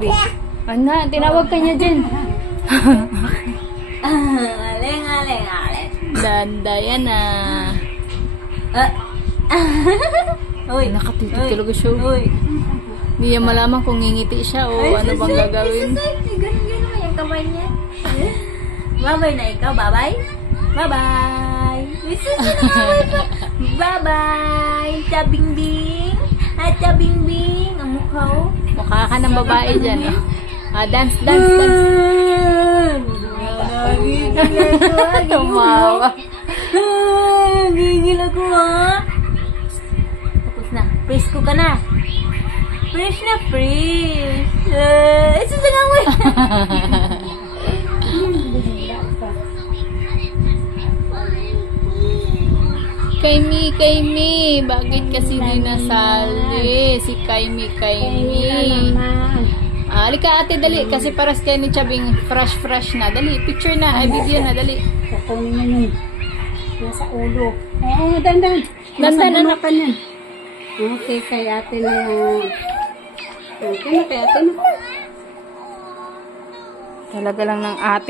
Chubby. Ana, tinawag ka niya dyan. Aleng, aleng, aleng. Danda yan ah. Uy, Nakatiti talaga siya. uy. Hindi niya malaman kung ngingiti siya o ano bang gagawin. Ganun-ganun mo yung kamay niya. Bye-bye na ikaw. Bye-bye. Bye-bye. Bye-bye. Chabing-bing. Chabing-bing. Ang mukha oh. Mukha ka ng babae dyan. Oh. Dance, dance, dance. Tumawa. Gigil ako ha. Tapos na. Presko ka na. Fresh na fresh. Susungan mo. Kaimi, bakit kasi di nasali? Si Kaimi. Halika ate, dali. Kasi paras kayo ni Chabing fresh na. Dali, picture na. Ay, video na, dali. Kukunin mo yun. Nasa ulo. Oo, dandan. Dandan, ano? ka niyan. Okay, kay ate na yan. Okay na, kay ate na. Talaga lang ng ate.